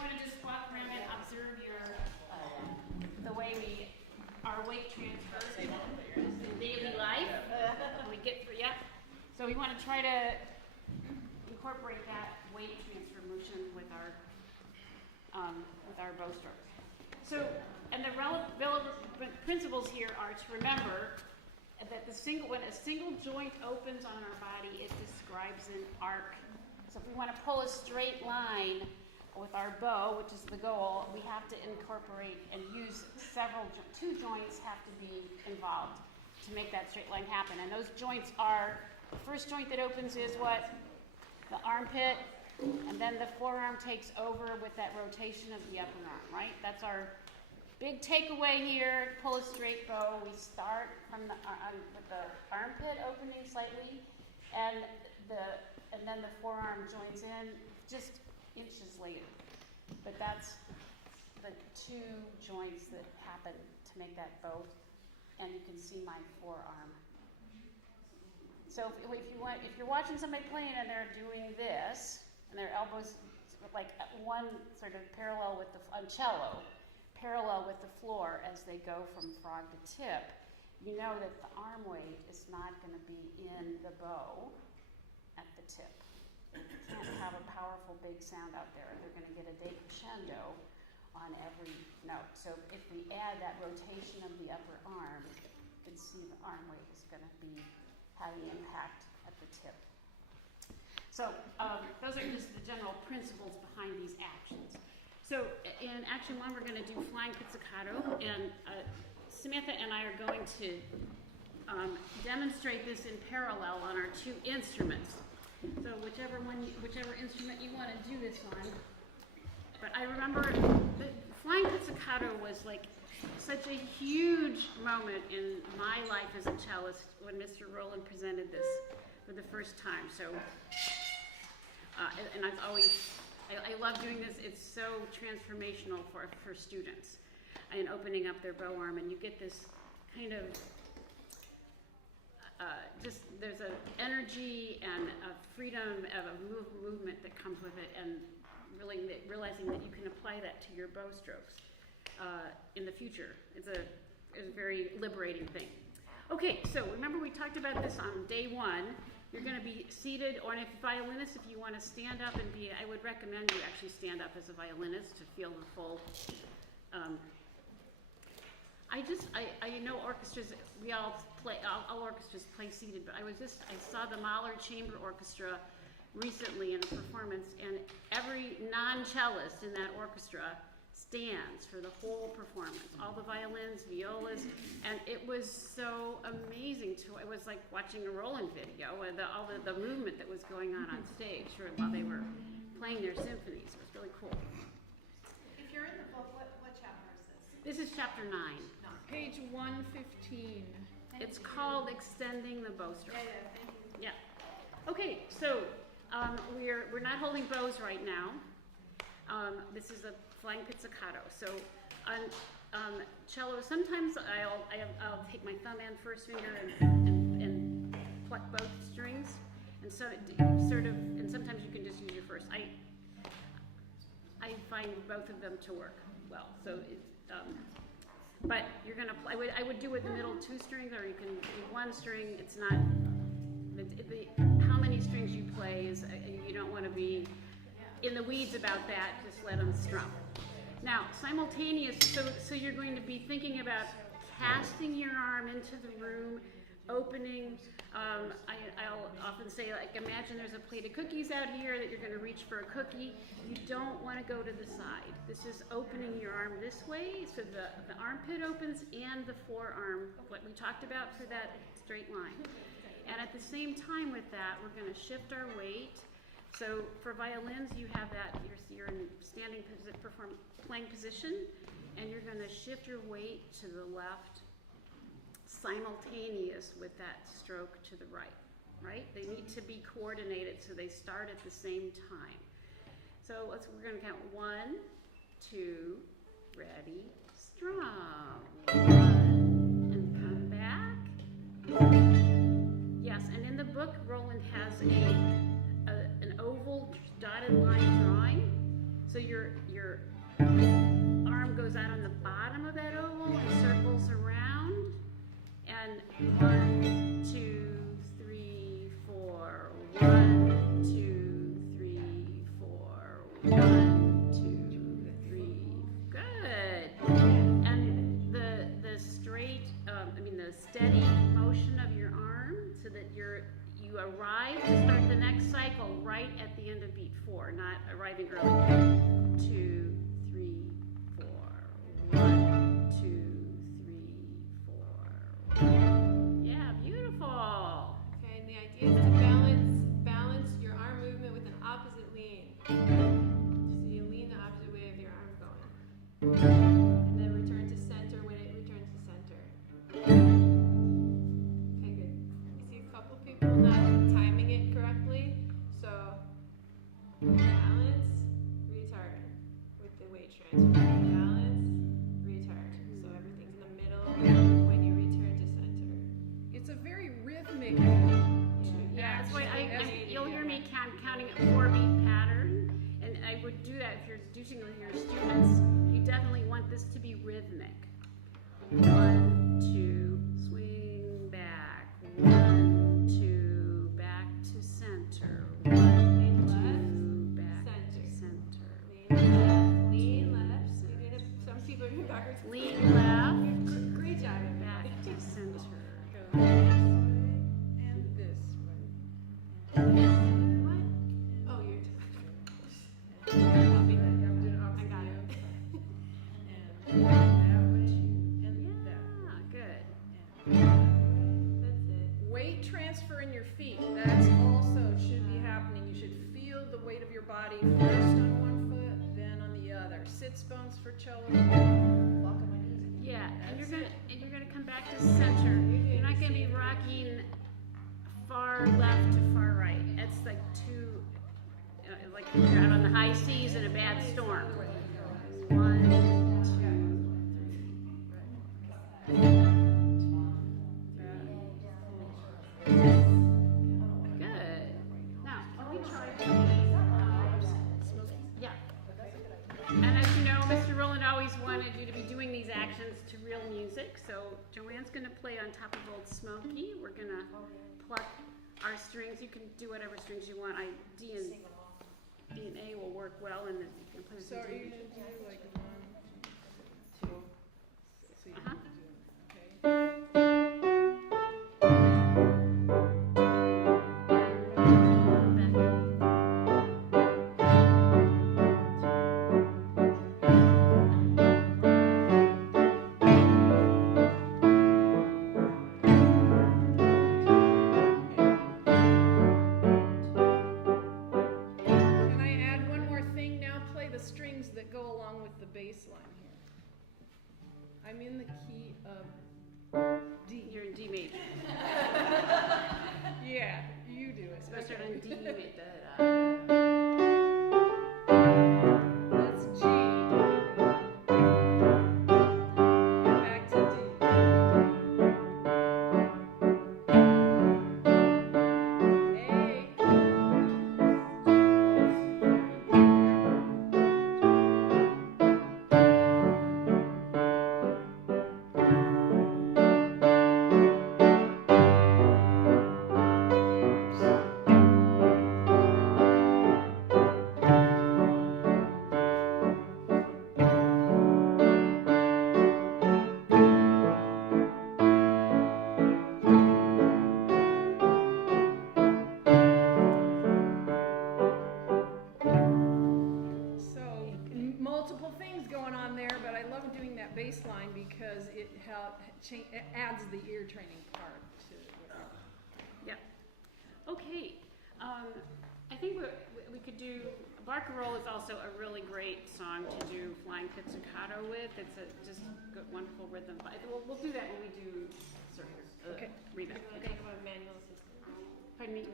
want to just walk around and observe the way our weight transfers in daily life. We get through, yeah. So we want to try to incorporate that weight transfer motion with our bow stroke. So, and the relevant principles here are to remember that when a single joint opens on our body, it describes an arc. So if we want to pull a straight line with our bow, which is the goal, we have to incorporate and use two joints have to be involved to make that straight line happen. And those joints are, the first joint that opens is what? The armpit, and then the forearm takes over with that rotation of the upper arm, right? That's our big takeaway here. Pull a straight bow. We start from with the armpit opening slightly, and then the forearm joins in just inches later. But that's the two joints that happen to make that bow, and you can see my forearm. So if you're watching somebody playing and they're doing this, and their elbows like one sort of parallel with on cello, parallel with the floor as they go from frog to tip, you know that the arm weight is not going to be in the bow at the tip. You can't have a powerful big sound out there. They're going to get a decrescendo on every note. So if we add that rotation of the upper arm, you can see the arm weight is going to be having impact at the tip. So those are just the general principles behind these actions. So in action 1, we're going to do flying pizzicato, and Samantha and I are going to demonstrate this in parallel on our two instruments. So whichever instrument you want to do this on. But I remember the flying pizzicato was like such a huge moment in my life as a cellist when Mr. Rolland presented this for the first time. So, and I've always, I love doing this. It's so transformational for students and opening up their bow arm, and you get this kind of there's an energy and a freedom of a movement that comes with it, and really realizing that you can apply that to your bow strokes in the future. It's a very liberating thing. Okay, so remember we talked about this on day 1. You're going to be seated, or if violinist, if you want to stand up and be, I would recommend you actually stand up as a violinist to feel the full. I know orchestras, all orchestras play seated, but I saw the Mahler Chamber Orchestra recently in a performance, and every non-cellist in that orchestra stands for the whole performance. All the violins, violas, and it was so amazing it was like watching a Rolland video, with all the movement that was going on stage while they were playing their symphonies. It was really cool. If you're in the book, what chapter is this? This is chapter 9. Page 115. It's called Extending the Bow Stroke. Yeah, thank you. Yeah. Okay, so we're not holding bows right now. This is a flying pizzicato. So on cello, sometimes I'll take my thumb and first finger and pluck both strings, and so and sometimes you can just use your first. I find both of them to work well. So but you're gonna. I would do with the middle 2 strings, or you can do 1 string. It's not how many strings you play is. You don't want to be in the weeds about that. Just let them strum. Now, simultaneous. So you're going to be thinking about casting your arm into the room, opening. I'll often say, like, imagine there's a plate of cookies out here that you're going to reach for a cookie. You don't want to go to the side. This is opening your arm this way, so the armpit opens and the forearm, what we talked about, for that straight line. And at the same time with that, we're going to shift our weight. So for violins, you have that, you're in standing playing position, and you're going to shift your weight to the left, simultaneous with that stroke to the right? They need to be coordinated so they start at the same time. So we're going to count 1, 2, ready, strum. 1, and come back. Yes, and in the book, Rolland has an oval dotted line drawing. So your arm goes out on the bottom of that oval and circles around. And 1, 2, 3, 4. 1, 2, 3, 4. 1, 2, 3. Good. And the straight, the steady motion of your arm, so that you arrive to start the next cycle right at the end of beat 4, not arriving early. 2, 3, 4. 1, 2, 3, 4. Yeah, beautiful. Okay, and the idea is to balance your arm movement with an opposite lean. So you lean the opposite way of your arm going. And then return to center when it returns to center. Okay, good. I see a couple people not timing it correctly. So balance, return with the weight transfer. Balance, return. So everything's in the middle when you return to center. It's a very rhythmic. Yeah, that's why you'll hear me counting a 4-beat pattern, and I would do that if you're teaching with your students. You definitely want this to be rhythmic. 1, 2, swing back. 1, 2, back to center. 1, 2, back to center. Lean left. You did it. Some people are backwards. Lean left. Great job. Back to center. And this way. What? Oh, you're. I got it. And that way. And that. Yeah, good. That's it. Weight transfer in your feet. That's also should be happening. You should feel the weight of your body first on one foot, then on the other. Sits bones for cello. Yeah, and you're gonna come back to center. You're not gonna be rocking far left to far right. It's like like you're out on the high seas in a bad storm. 1, 2, 3. Good. Now, can we try yeah. And as you know, Mr. Rolland always wanted you to be doing these actions to real music. So Joanne's going to play on top of Old Smoky. We're going to pluck our strings. You can do whatever strings you want. D and A will work well, and you can play So are you gonna do like 1, 2? So you Uh-huh. okay. Can I add one more thing now? Play the strings that go along with the bass line here. I'm in the key of D. You're in D major. Yeah, you do it. So I start on D major. That's G. And back to D. Multiple things going on there, but I love doing that bass line because it adds the ear training part to it. Yeah. Okay. I think we could do Barcarolle is also a really great song to do flying pizzicato with. It's a just good, wonderful rhythm. We'll do that when we do Okay. revamp. You want to Okay. talk about manual assistance? Pardon me.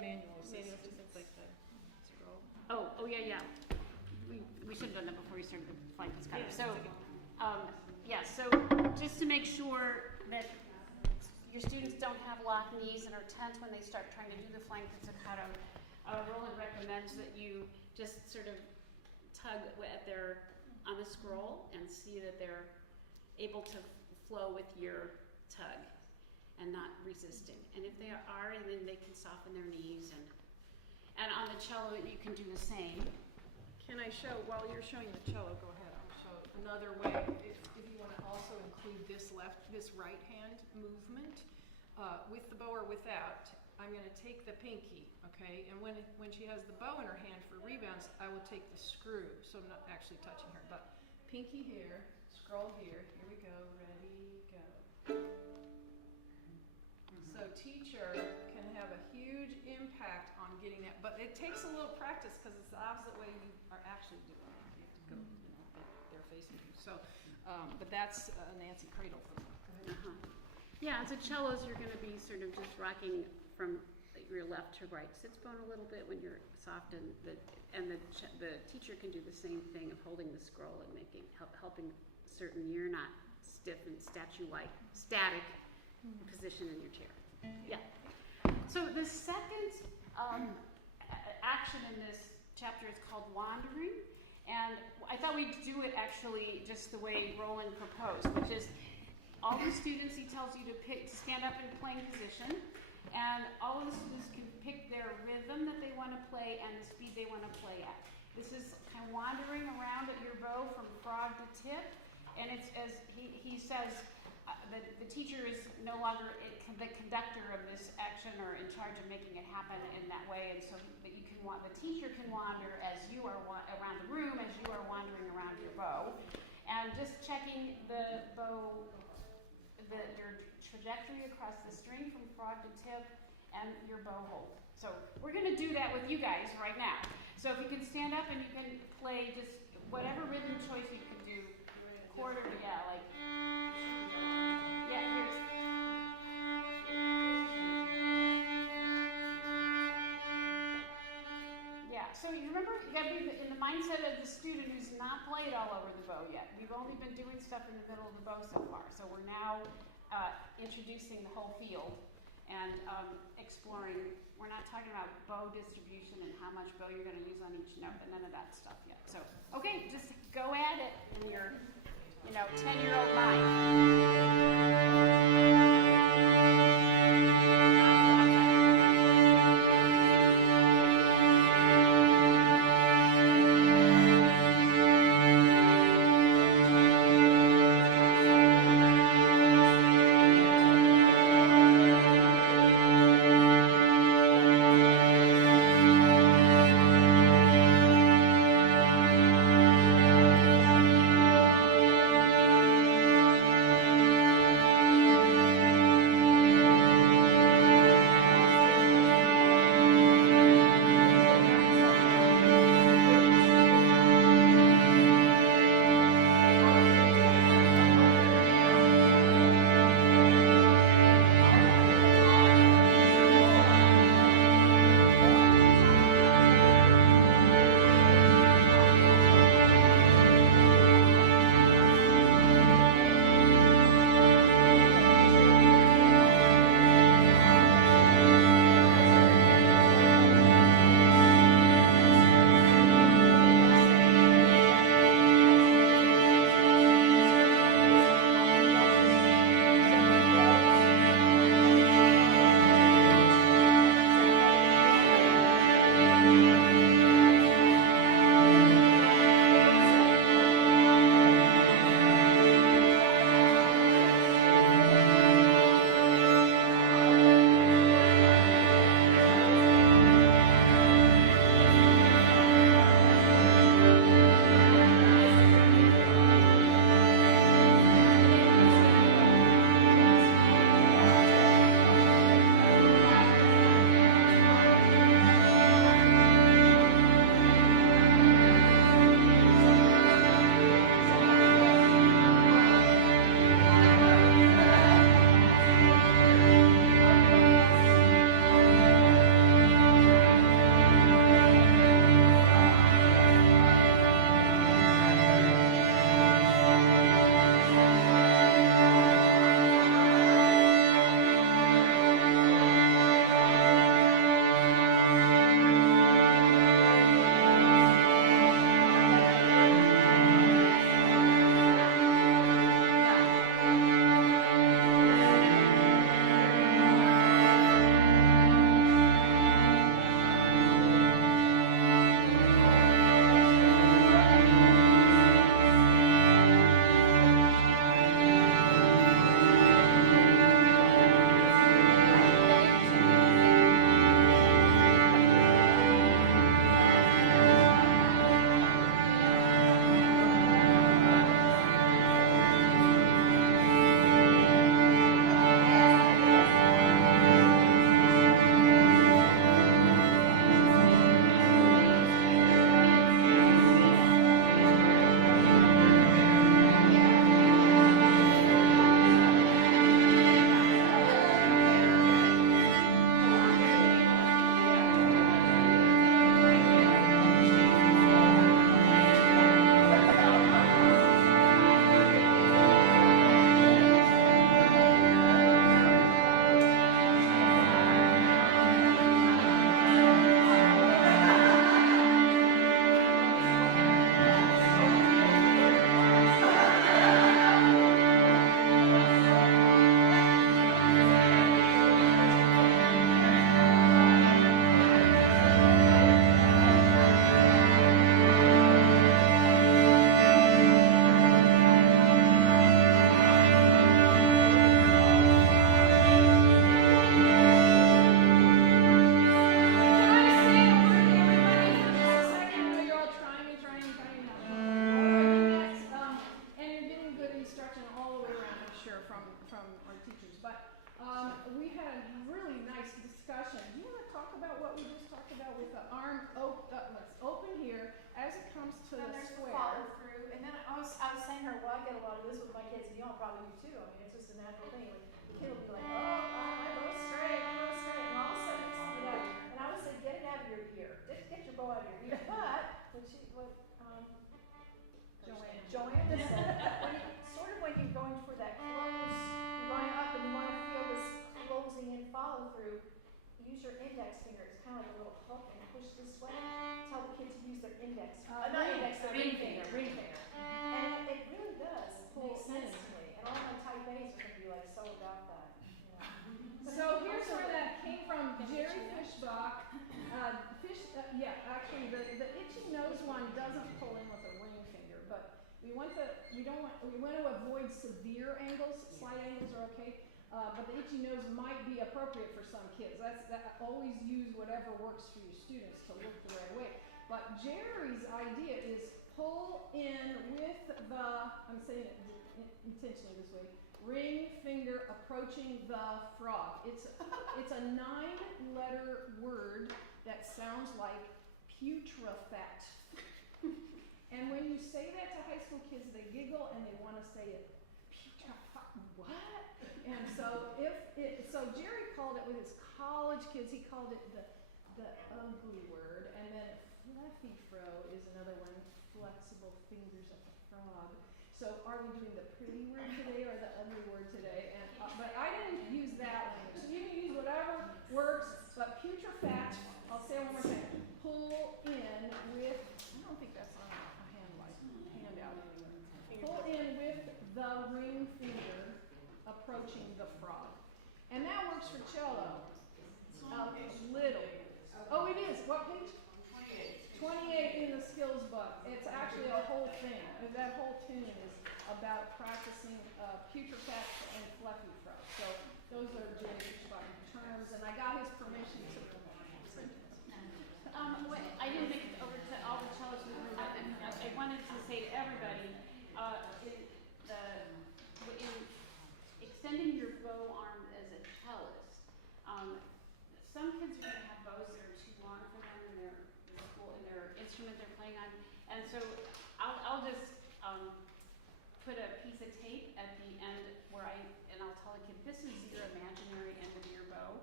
Manual assistance, like the scroll. Oh yeah. We should have done that before we started the flying pizzicato. Yeah, So, that's so just to make sure that your students don't have locked knees and are tense when they start trying to do the flying pizzicato, Rolland recommends that you just sort of tug they're on the scroll and see that they're able to flow with your tug and not resisting. And if they are, then they can soften their knees, and on the cello you can do the same. Can I show, while you're showing the cello, go ahead, I'll show another way, if you want to also include this right hand movement, with the bow or without. I'm going to take the pinky, okay, and when she has the bow in her hand for rebounds, I will take the screw, so I'm not actually touching her, but pinky here, scroll here we go, ready, go. So teacher can have a huge impact on getting that, but it takes a little practice because it's the opposite way you are actually doing it. You have to go, they're facing you. So, but that's Nancy Cradle for me. Yeah, and so cellos, you're going to be sort of just rocking from your left to right sits bone a little bit when you're soft, and the teacher can do the same thing of holding the scroll and helping certain you're not stiff and static position in your chair. Yeah. So the second action in this chapter is called wandering, and I thought we'd do it actually just the way Rolland proposed, which is all the students, he tells you to stand up in playing position, and all of the students can pick their rhythm that they want to play and the speed they want to play at. This is kind of wandering around at your bow from frog to tip, and it's as he says, the teacher is no longer the conductor of this action or in charge of making it happen in that way, and so that the teacher can wander as you are around the room, as you are wandering around your bow, and just checking the bow, your trajectory across the string from frog to tip, and your bow hold. So we're going to do that with you guys right now. So if you can stand up and you can play just whatever rhythm choice you can do, quarter, yeah, like, yeah, here's. Yeah, so you remember, you got to be in the mindset of the student who's not played all over the bow yet. We've only been doing stuff in the middle of the bow so far, so we're now introducing the whole field and exploring. We're not talking about bow distribution and how much bow you're going to use on each note, and none of that stuff yet. So, okay, just go at it in your, 10-year-old mind. follow through, and then I was saying to her, well, I get a lot of this with my kids, and y'all probably do too. I mean, it's just a natural thing. Like, the kid will be like, oh, my bow's straight, and all of a sudden, next thing you know, and I would say, get it out of your ear. Just get your bow out of your ear. But Joanne just said, when you're going for that close, you're going up and you want to feel this closing in follow through, use your index finger. It's kind of like a little hook and push this way. Tell the kids to use their index, not index, their ring finger. And it really does make sense to me. And all my type A's are going to be like so about that. Yeah. So here's where that came from. Jerry Fishbach. Actually, the itchy nose one doesn't pull in with a ring finger, but we want to avoid severe angles. Slight angles are okay, but the itchy nose might be appropriate for some kids. Always use whatever works for your students to look the right way. But Jerry's idea is pull in with the, I'm saying it intentionally this way, ring finger approaching the frog. It's a 9-letter word that sounds like putrefact. And when you say that to high school kids, they giggle and they want to say it. Putrefact, what? And so so Jerry called it with his college kids, he called it the ugly word. And then fluffy fro is another one, flexible fingers of a frog. So are we doing the pretty word today or the ugly word today? And but I didn't use that language. So you can use whatever works, but putrefact, I'll say it one more time. Pull in with, I don't think that's on a handout anywhere. Pull in with the ring finger approaching the frog. And that works for cello. Little. Oh, it is. What page? 28 in the skills book. It's actually a whole thing. That whole tune is about practicing putrefact and fluffy fro. So those are Jerry Fishbach terms, and I got his permission to I didn't make it over to all the cellists in the room. I wanted to say to everybody, in extending your bow arm as a cellist, some kids are going to have bows that are too long for them in their instrument they're playing on, and so I'll just put a piece of tape at the end and I'll tell a kid, this is your imaginary end of your bow.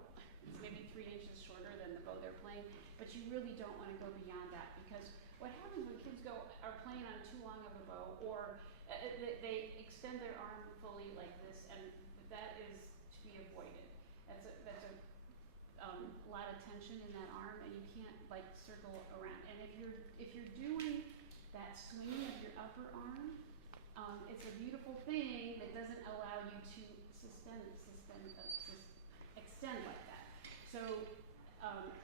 It's maybe 3 inches shorter than the bow they're playing, but you really don't want to go beyond that, because what happens when kids are playing on too long of a bow, or they extend their arm fully like this, and that is to be avoided. That's a lot of tension in that arm, and you can't like circle around. And if you're doing that swinging of your upper arm, it's a beautiful thing that doesn't allow you to extend like that. So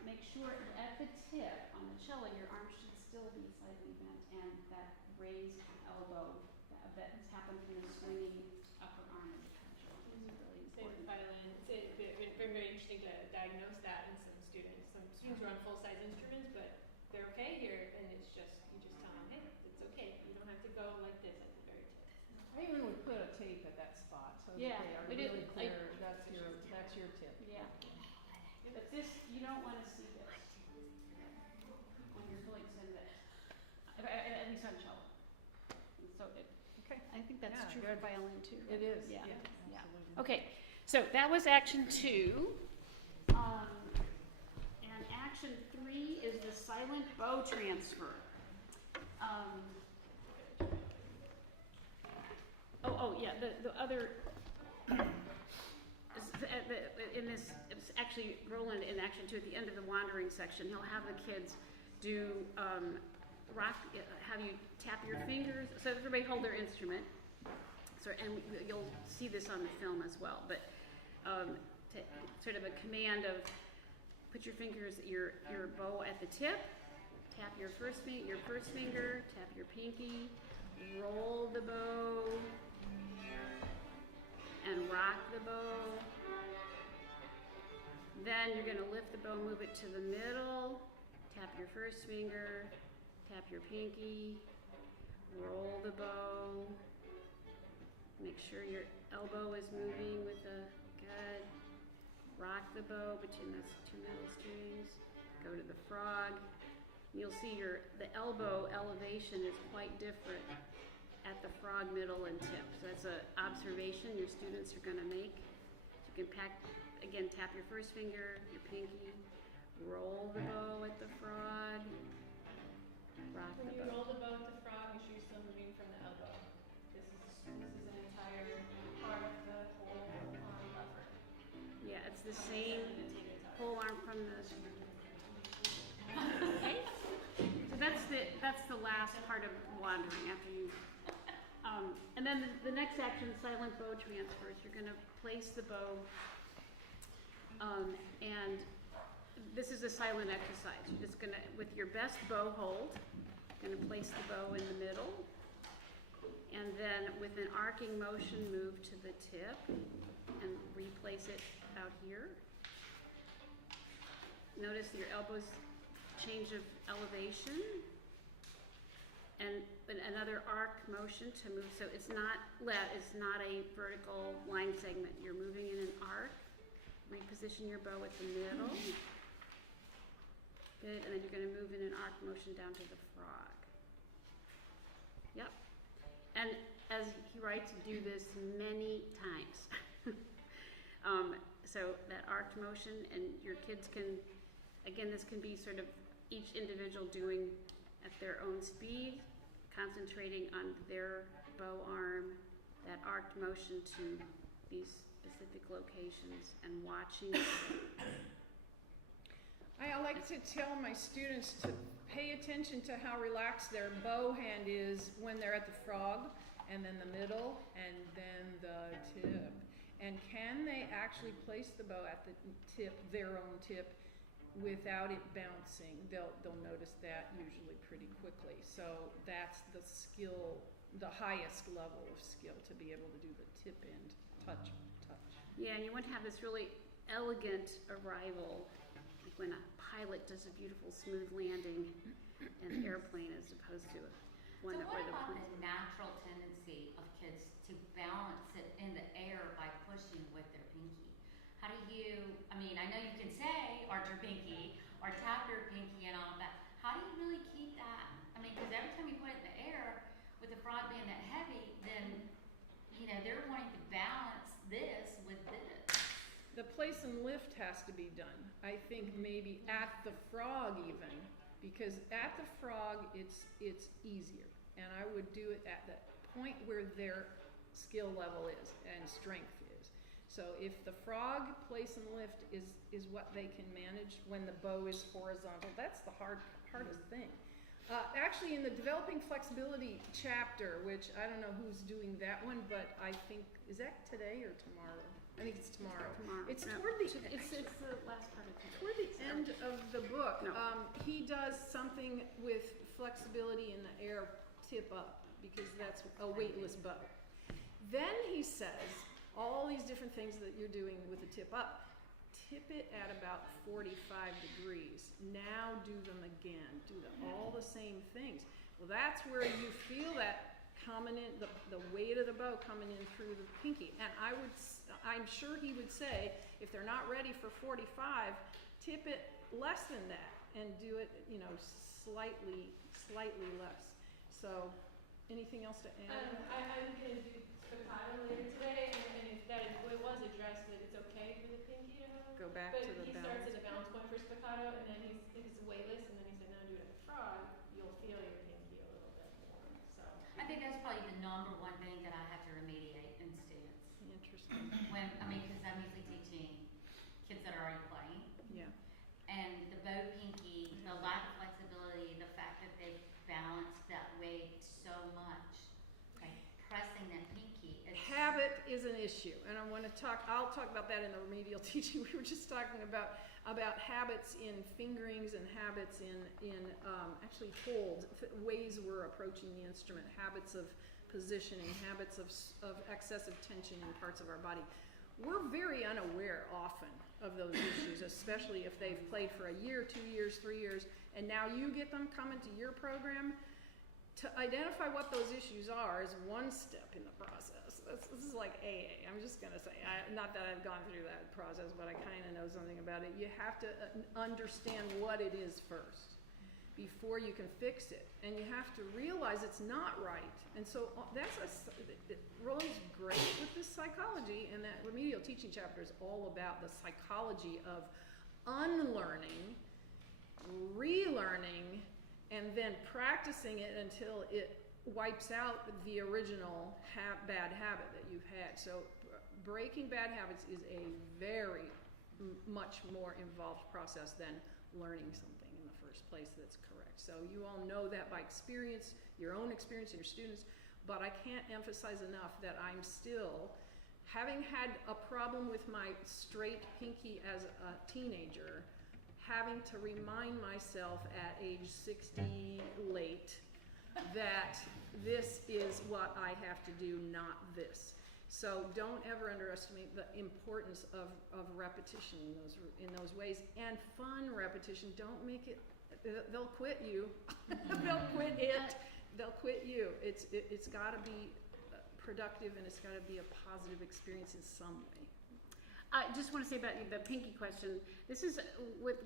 make sure at the tip on the cello, your arm should still be slightly bent, and that raised elbow that's happened from the swinging upper arm of the cello is really Same with important. violin. It's been very interesting to diagnose that in some students. Some students are on full-size instruments, but they're okay here, and it's just, you just tell them, hey, it's okay. You don't have to go like this at the very tip. I even would put a tape at that spot so Yeah, that we they did- are really clear. That's your tip. Yeah. But this, you don't want to see this when you're fully extended, at least on cello. And so Okay. I think that's Yeah, true good. for violin too. It is. Yeah. Yeah. Yeah. Absolutely. Okay, so that was action 2. And action 3 is the silent bow transfer. The other, in this, it's actually Rolland in action 2 at the end of the wandering section, he'll have the kids do, have you tap your fingers, so everybody hold their instrument. So, and you'll see this on the film as well, but sort of a command of put your fingers, your bow at the tip, tap your first finger, tap your pinky, roll the bow, and rock the bow. Then you're going to lift the bow, move it to the middle, tap your first finger, tap your pinky, roll the bow. Make sure your elbow is moving with the good. Rock the bow between those 2 middle strings. Go to the frog. You'll see the elbow elevation is quite different at the frog, middle, and tip. So that's an observation your students are going to make. So you can tap your first finger, your pinky, roll the bow at the frog, rock When the you bow. roll the bow with the frog, make sure you're still moving from the elbow. This is an entire part of the whole arm lever. Yeah, it's the same Take your toe. whole arm from the. Okay. So that's the last part of wandering after you. And then the next action, silent bow transfers. You're going to place the bow, and this is a silent exercise. You're just going to, with your best bow hold, going to place the bow in the middle, and then with an arcing motion, move to the tip and replace it out here. Notice your elbows change of elevation, and another arc motion to move. So it's not a vertical line segment. You're moving in an arc. Reposition your bow at the middle. Good, and then you're going to move in an arc motion down to the frog. Yep. And as he writes, do this many times. So that arced motion, and your kids can, again, this can be sort of each individual doing at their own speed, concentrating on their bow arm, that arced motion to these specific locations, and watching. I like to tell my students to pay attention to how relaxed their bow hand is when they're at the frog, and then the middle, and then the tip. And can they actually place the bow at the tip, their own tip, without it bouncing? They'll notice that usually pretty quickly. So that's the skill, the highest level of skill, to be able to do the tip end touch. Yeah, and you want to have this really elegant arrival, like when a pilot does a beautiful smooth landing in an airplane, as opposed to one So what where the about the natural tendency of kids to balance it in the air by pushing with their pinky? How do you, I mean, I know you can say arch your pinky or tap your pinky and all that. How do you really keep that? I mean, because every time you put it in the air, with the frog being that heavy, then, you know, they're wanting to balance this with this. The place and lift has to be done. I think maybe at the frog even, because at the frog it's easier. And I would do it at the point where their skill level is and strength is. So if the frog place and lift is what they can manage when the bow is horizontal, that's the hardest thing. Actually, in the developing flexibility chapter, which I don't know who's doing that one, but I think, is that today or tomorrow? I think it's tomorrow. It's No, toward the it's the last part of it. toward the end of the book. No. He does something with flexibility in the air tip up, because that's a weightless bow. Then he says all these different things that you're doing with the tip up. Tip it at about 45 degrees. Now do them again. Do all the same things. Well, that's where you feel that coming in, the weight of the bow coming in through the pinky. And I'm sure he would say, if they're not ready for 45, tip it less than that and do it, slightly less. So, anything else to add? I'm going to do spiccato later today, and if it was addressed that it's okay for the pinky to have. Go back But to the he balance. starts at a balance point for spiccato, and then he's weightless, and then he said, now do it at the frog, you'll feel your pinky a little bit more. So I think that's probably the number one thing that I have to remediate in students. Interesting. Because I'm usually teaching kids that are already playing. Yeah. And the bow pinky, the lack of flexibility, the fact that they balance that weight so much, like pressing that pinky. Habit is an issue, and I'll talk about that in the remedial teaching. We were just talking about habits in fingerings and habits in actually hold, ways we're approaching the instrument, habits of positioning, habits of excessive tension in parts of our body. We're very unaware often of those issues, especially if they've played for a year, 2 years, 3 years, and now you get them coming to your program. To identify what those issues are is one step in the process. This is like AA. I'm just going to say, not that I've gone through that process, but I kind of know something about it. You have to understand what it is first. before you can fix it. And you have to realize it's not right. And so Rolland's great with this psychology, and that remedial teaching chapter is all about the psychology of unlearning, relearning, and then practicing it until it wipes out the original bad habit that you've had. So breaking bad habits is a very much more involved process than learning something in the first place that's correct. So you all know that by experience, your own experience and your students, but I can't emphasize enough that I'm still, having had a problem with my straight pinky as a teenager, having to remind myself at age 60 late that this is what I have to do, not this. So don't ever underestimate the importance of repetition in those ways, and fun repetition. Don't make it, they'll quit you. They'll quit it. They'll quit you. It's got to be productive, and it's got to be a positive experience in some way. I just want to say about the pinky question. This is with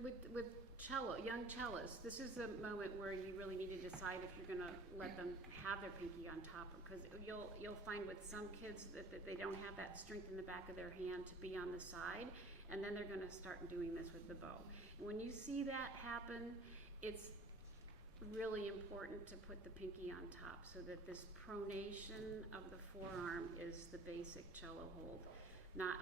cello, young cellists. This is the moment where you really need to decide if you're going to let them have their pinky on top, because you'll find with some kids that they don't have that strength in the back of their hand to be on the side, and then they're going to start doing this with the bow. And when you see that happen, it's really important to put the pinky on top so that this pronation of the forearm is the basic cello hold.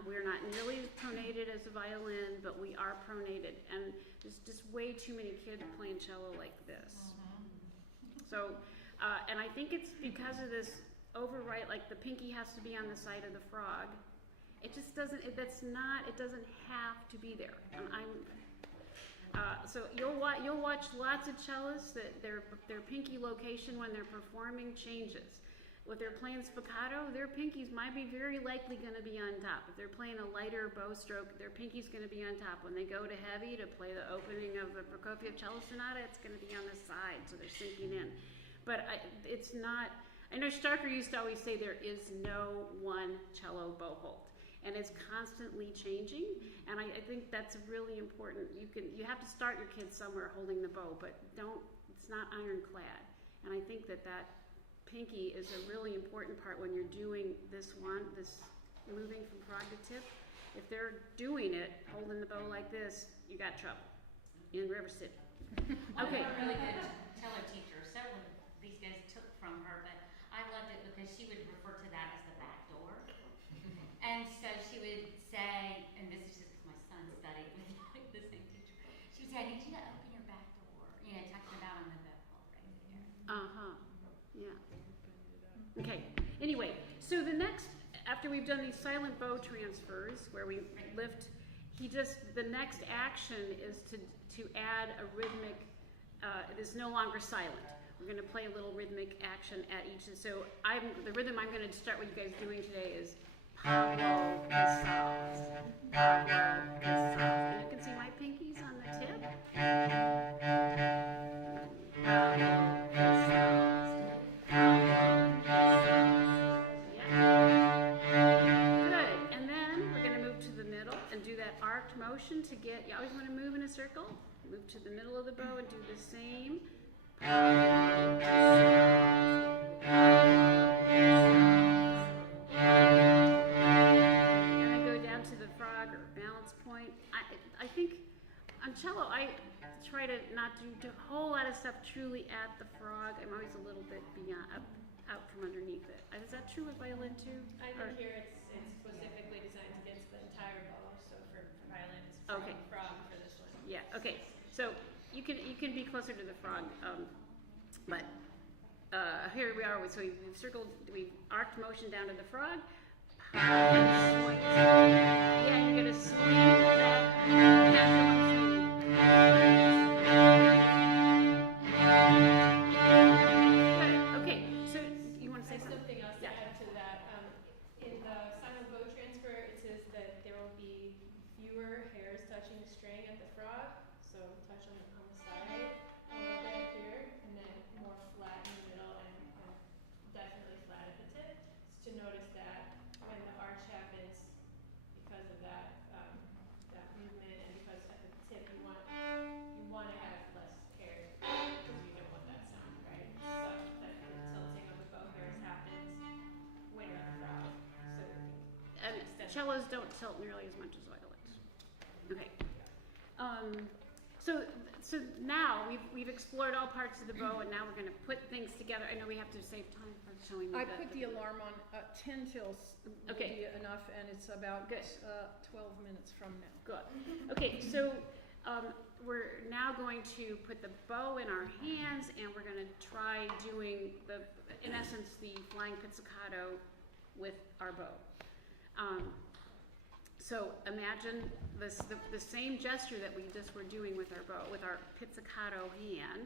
We're not nearly as pronated as a violin, but we are pronated, and there's just way too many kids playing cello like this. So, and I think it's because of this override, like the pinky has to be on the side of the frog. It just doesn't. It doesn't have to be there. And so you'll watch lots of cellists that their pinky location when they're performing changes. If they're playing spiccato, their pinkies might be very likely going to be on top. If they're playing a lighter bow stroke, their pinky's going to be on top. When they go to heavy to play the opening of the Prokofiev cello sonata, it's going to be on the side, so they're sinking in. But it's not. I know Starker used to always say there is no one cello bow hold, and it's constantly changing. And I think that's really important. You have to start your kids somewhere holding the bow, but it's not ironclad. And I think that pinky is a really important part when you're doing this moving from frog to tip. If they're doing it, holding the bow like this, you got trouble in River City. Okay. I'm a really good cello teacher. Several of these guys took from her, but I loved it because she would refer to that as the back door. And so she would say, and this is just because my son studied with the same teacher, she would say, I need you to open your back door. Talking about on the bow hold right there. Yeah. Okay, anyway, so the next, after we've done these silent bow transfers where we lift, the next action is to add a rhythmic, it is no longer silent. We're going to play a little rhythmic action at each, and so the rhythm I'm going to start with you guys doing today is Pablo Casals. Pablo Casals. And you can see my pinkies on the tip. Pablo Casals. Motion to get, you always want to move in a circle, move to the middle of the bow and do the same. And I go down to the frog or balance point. I think on cello, I try to not do a whole lot of stuff truly at the frog. I'm always a little bit out from underneath it. Is that true with violin too? I think here it's specifically designed against the entire bow, so for violin it's frog for this one. Yeah, okay. So you can be closer to the frog, but here we are. So we've circled, we've arced motion down to the frog. Yeah, you're gonna swing that pendulum swing. Okay, so you want to say something else to Yeah. add to that. In the silent bow transfer, it says that there will be fewer hairs touching the string at the frog, so touch on the side a little bit here, and then more flat in the middle, and definitely flat at the tip. Just to notice that when the arch happens, because of that movement, and because at the tip you want to have less hair cellos don't tilt nearly as much as violins. Okay. So now we've explored all parts of the bow, and now we're going to put things together. I know we have to save time for showing you I put the alarm on 10 till will Okay. be enough, and it's about Good. 12 minutes from now. Good. Okay, so we're now going to put the bow in our hands, and we're going to try doing in essence, the flying pizzicato with our bow. So imagine the same gesture that we just were doing with our bow, with our pizzicato hand.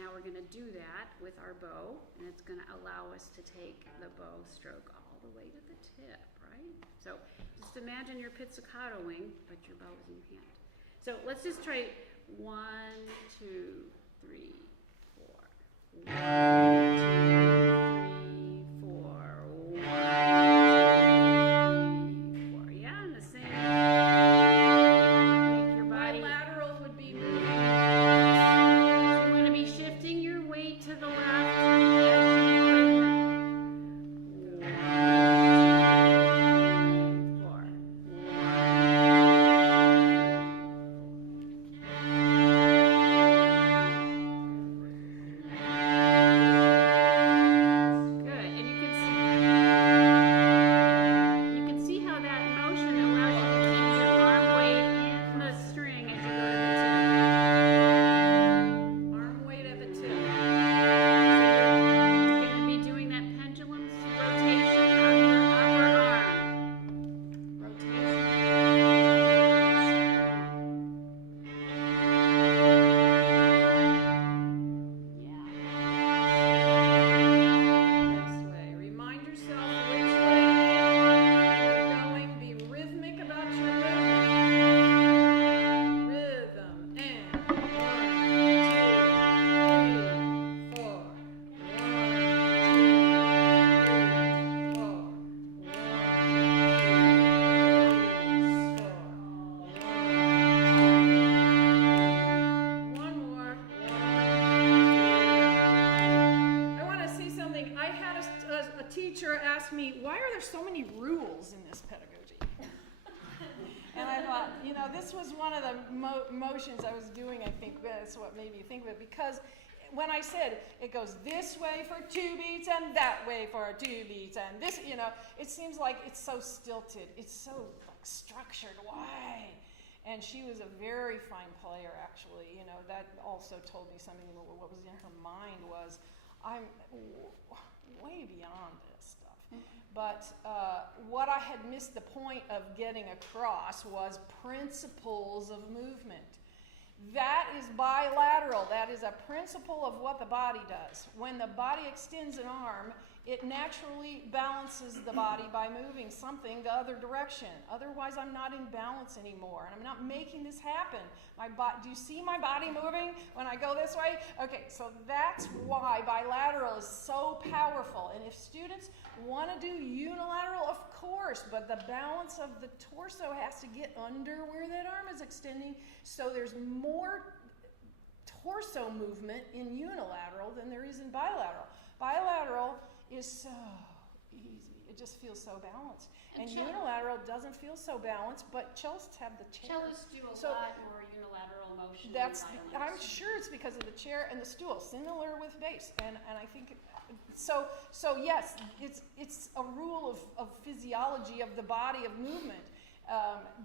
Now we're going to do that with our bow, and it's going to allow us to take the bow stroke all the way to the tip, right? So just imagine you're pizzicatoing, but your bow is in your hand. So let's just try 1, 2, 3, 4. 1, 2, 3, 4. 1, 2, 3, 4. Yeah, and the same. Make your body. Bilateral would be moving. You're going to be shifting your weight to the left as you bring them. 1, 2, 3, 4. 1. Good, and you can see how that motion allows you to keep your arm weight in the string as you go to the tip. Arm weight at the tip. So you're going to be doing that pendulum rotation on your upper arm. Rotation. This way. Remind yourself which way you're going. Be rhythmic about your movement. Rhythm. And 1, 2, 3, 4. 1, 2, 3, 4. 1, 2, 3, 4. One more. 1, 2. I want to see something. I had a teacher ask me, why are there so many rules in this pedagogy? And I thought, this was one of the motions I was doing, I think. That's what made me think of it. Because when I said it goes this way for 2 beats and that way for 2 beats and this, it seems like it's so stilted. It's so structured. Why? And she was a very fine player, actually. That also told me something. What was in her mind was, I'm way beyond this stuff. But what I had missed the point of getting across was principles of movement. That is bilateral. That is a principle of what the body does. When the body extends an arm, it naturally balances the body by moving something the other direction. Otherwise, I'm not in balance anymore, and I'm not making this happen. Do you see my body moving when I go this way? Okay, so that's why bilateral is so powerful. And if students want to do unilateral, of course, but the balance of the torso has to get under where that arm is extending, so there's more torso movement in unilateral than there is in bilateral. Bilateral is so easy. It just feels so balanced. And unilateral doesn't feel so balanced, but cellists have the chair. Cellists do a lot more unilateral motion than violins. I'm sure it's because of the chair and the stool, similar with bass. And I think, so yes, it's a rule of physiology of the body of movement.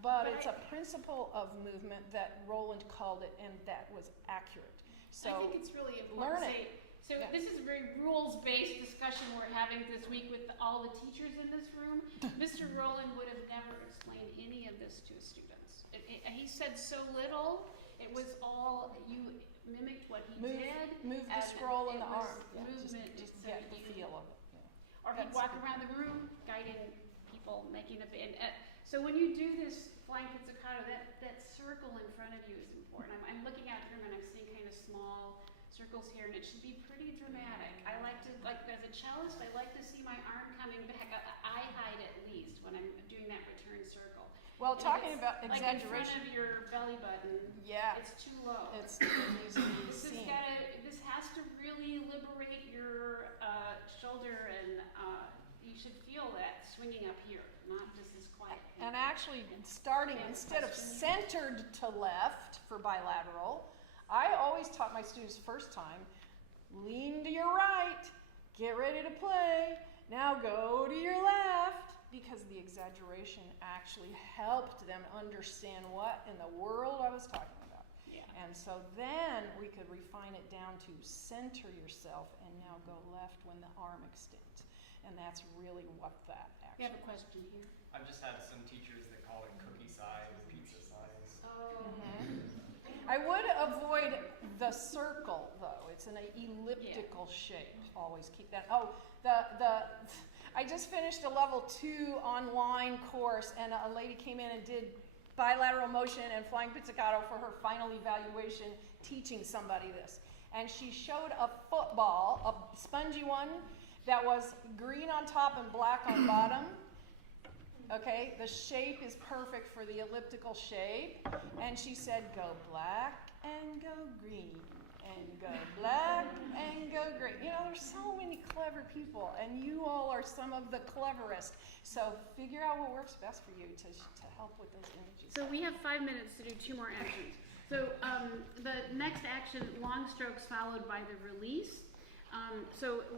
But it's a principle of movement that Rolland called it, and that was accurate. So I think it's really important learn to it. say. So this is a very rules-based discussion we're having this week with all the teachers in this room. Mr. Rolland would have never explained any of this to his students. He said so little. It was all, you mimicked what he did. Move the scroll and the arm. Movement. Just get the feel of it. Or he'd walk around the room guiding people, making a band. So when you do this flying pizzicato, that circle in front of you is important. I'm looking at him and I'm seeing kind of small circles here, and it should be pretty dramatic. I like to, as a cellist, I like to see my arm coming back, eye height at least, when I'm doing that return circle. Well, talking about exaggeration. Like in front of your belly button, it's too low. It's easily seen. This has to really liberate your shoulder and you should feel that swinging up here, not just this quiet. And actually, starting instead of centered to left for bilateral, I always taught my students first time, lean to your right, get ready to play, now go to your left, because the exaggeration actually helped them understand what in the world I was talking about. Yeah. And so then we could refine it down to center yourself and now go left when the arm extends. And that's really what that We have actually a question here. I've just had some teachers that call it cookie size, pizza size. Oh. I would avoid the circle though. It's an elliptical shape. Always keep that. Oh, I just finished a level 2 online course, and a lady came in and did bilateral motion and flying pizzicato for her final evaluation, teaching somebody this. And she showed a football, a spongy one that was green on top and black on bottom. Okay, the shape is perfect for the elliptical shape. And she said, go black and go green, and go black and go green. You know, there's so many clever people, and you all are some of the cleverest. So figure out what works best for you to help with those images. So we have 5 minutes to do 2 more actions. So the next action, long strokes followed by the release.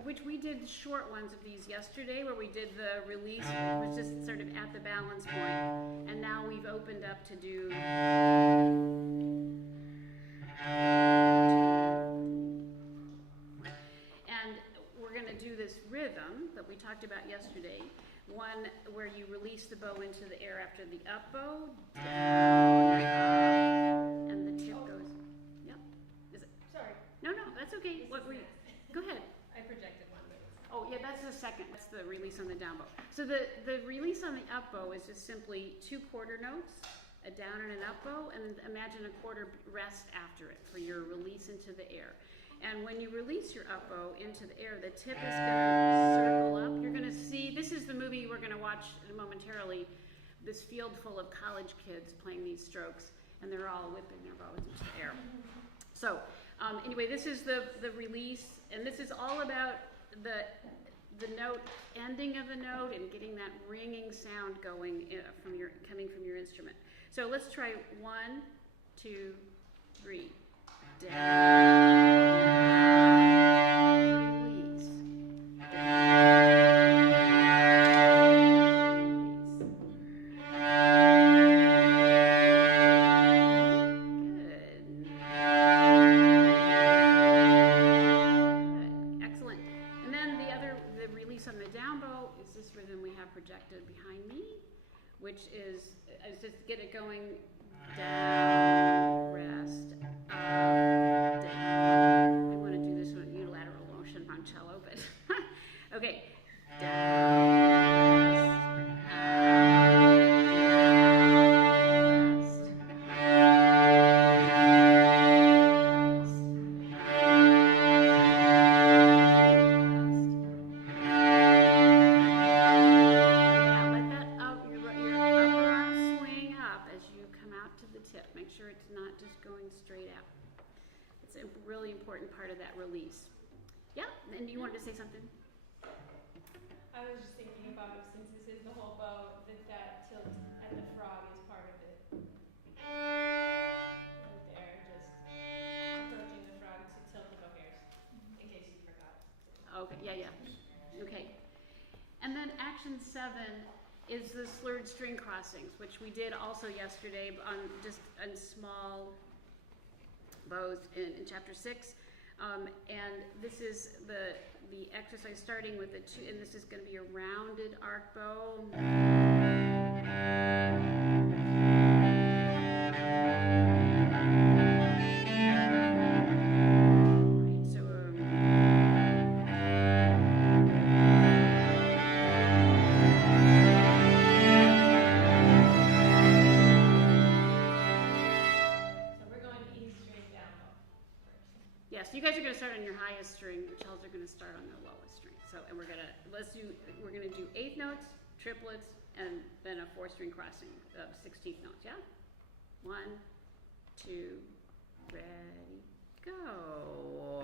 Which we did short ones of these yesterday, where we did the release, was just sort of at the balance point, and now we've opened up to do. And we're going to do this rhythm that we talked about yesterday, one where you release the bow into the air after the up bow, down, and the tip goes. Yep. Is it? Sorry. No, that's okay. What were you? Go ahead. I projected one, but Oh, yeah, that's the second. That's the release on the down bow. So the release on the up bow is just simply 2 quarter notes, a down and an up bow, and imagine a quarter rest after it for your release into the air. And when you release your up bow into the air, the tip is going to circle up. You're going to see, this is the movie we're going to watch momentarily, this field full of college kids playing these strokes, and they're all whipping their bows into the air. So anyway, this is the release, and this is all about the note, ending of the note, and getting that ringing sound going coming from your instrument. So let's try 1, 2, 3. Down, release. Projected behind me, which is just get it going, down, rest, up, down. I want to do this one unilateral motion on cello, but okay, down, part of that release. Yeah, and you wanted to say something? I was just thinking about, since this is the whole bow, that tilt at the frog is part of it. Right there, just approaching the frog to tilt the bow hairs, in case you forgot. Okay, yeah. Okay. And then action 7 is the slurred string crossings, which we did also yesterday on small bows in chapter 6. And this is the exercise starting with the 2, and this is going to be a rounded arc bow. You guys are going to start on your highest string. Your cellos are going to start on their lowest string. So, and we're going to do 8th notes, triplets, and then a 4-string crossing of 16th notes. Yeah. 1, 2, ready, go.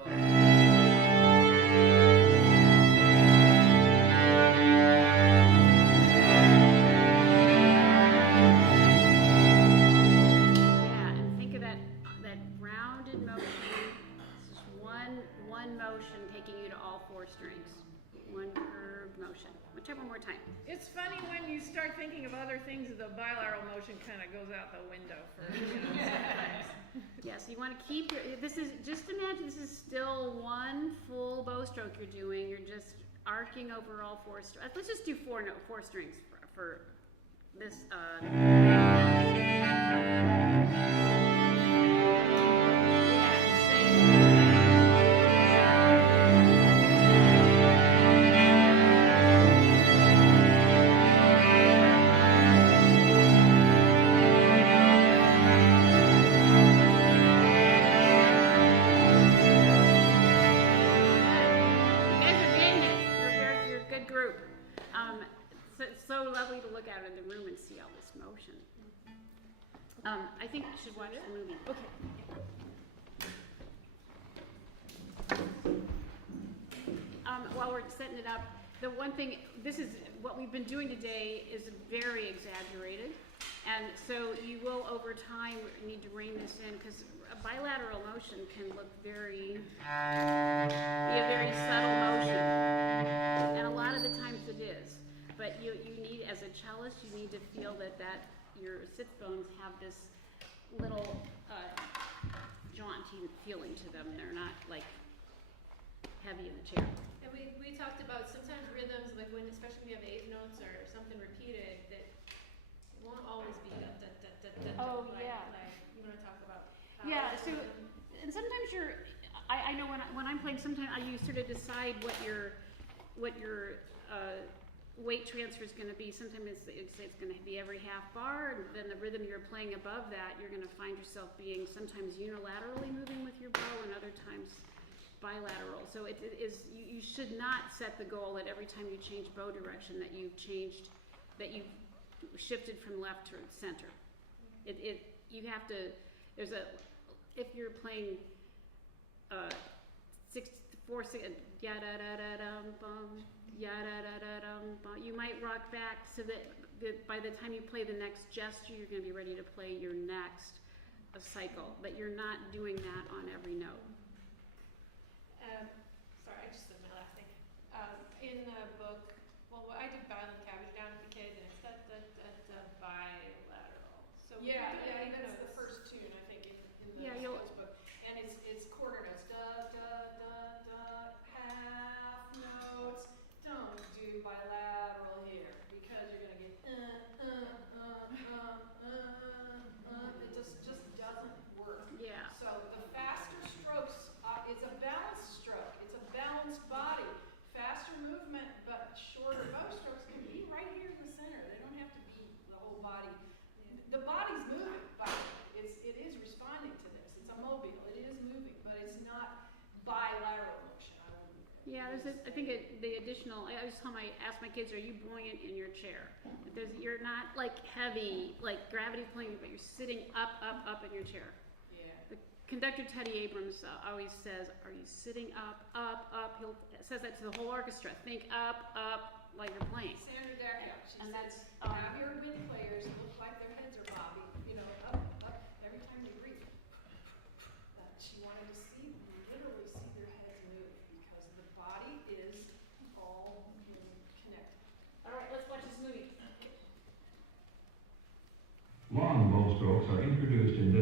more time. It's funny when you start thinking of other things, the bilateral motion kind of goes out the window for, sometimes. Yes, you want to keep your, this is, just imagine this is still one full bow stroke you're doing. You're just arcing over all four strings. Let's just do four strings for this, so lovely to look out in the room and see all this motion. I think you should watch the movie. Okay. While we're setting it up, the one thing, this is what we've been doing today is very exaggerated, and so you will over time need to rein this in because a bilateral motion can look be a very subtle motion, and a lot of the times it is. But you need, as a cellist, you need to feel that your sits bones have this little jaunty feeling to them. They're not like heavy in the chair. And we talked about sometimes rhythms, like when, especially when you have eighth notes or something repeated, that it won't always be da da da da da. Oh, like, yeah. Like, you want to talk about how Yeah. that So, rhythm- and sometimes I know when I'm playing, sometimes you sort of decide what your weight transfer is going to be. Sometimes it's going to be every half bar, and then the rhythm you're playing above that, you're going to find yourself being sometimes unilaterally moving with your bow, and other times bilateral. So it is you should not set the goal that every time you change bow direction that you've shifted from left to center. You have to. If you're playing 6 4 6 ya da da da dum bum. You might rock back so that by the time you play the next gesture, you're going to be ready to play your next cycle, but you're not doing that on every note. Sorry, I just said my last thing. In the book, well, I did violin cabbage down with the kids, and it's da bilateral. So Yeah, we're doing eighth that's the notes. first tune, I think, in the Yeah, you'll- skills book. And it's quarter notes. Da, da, da, da, half notes. Don't do bilateral here, because you're gonna get it just doesn't work. Yeah. So the faster strokes, it's a balanced stroke. It's a balanced body. Faster movement, but shorter bow strokes can be right here in the center. They don't have to be the whole body. The body's moving, but it is responding to this. It's a mobile. It is moving, but it's not bilateral motion. Yeah, I think the additional. I always ask my kids, are you buoyant in your chair? You're not like heavy, like gravity pulling you, but you're sitting up in your chair. Yeah. The conductor Teddy Abrams always says, "Are you sitting up?" He says that to the whole orchestra. Think up, like you're playing. Sandra Dackel, she And says, that's, have your wind players look like their heads are bobbing, up, every time you breathe. She wanted to literally see their heads move, because the body is all connected. All right, let's watch this movie. Long bow strokes are introduced in this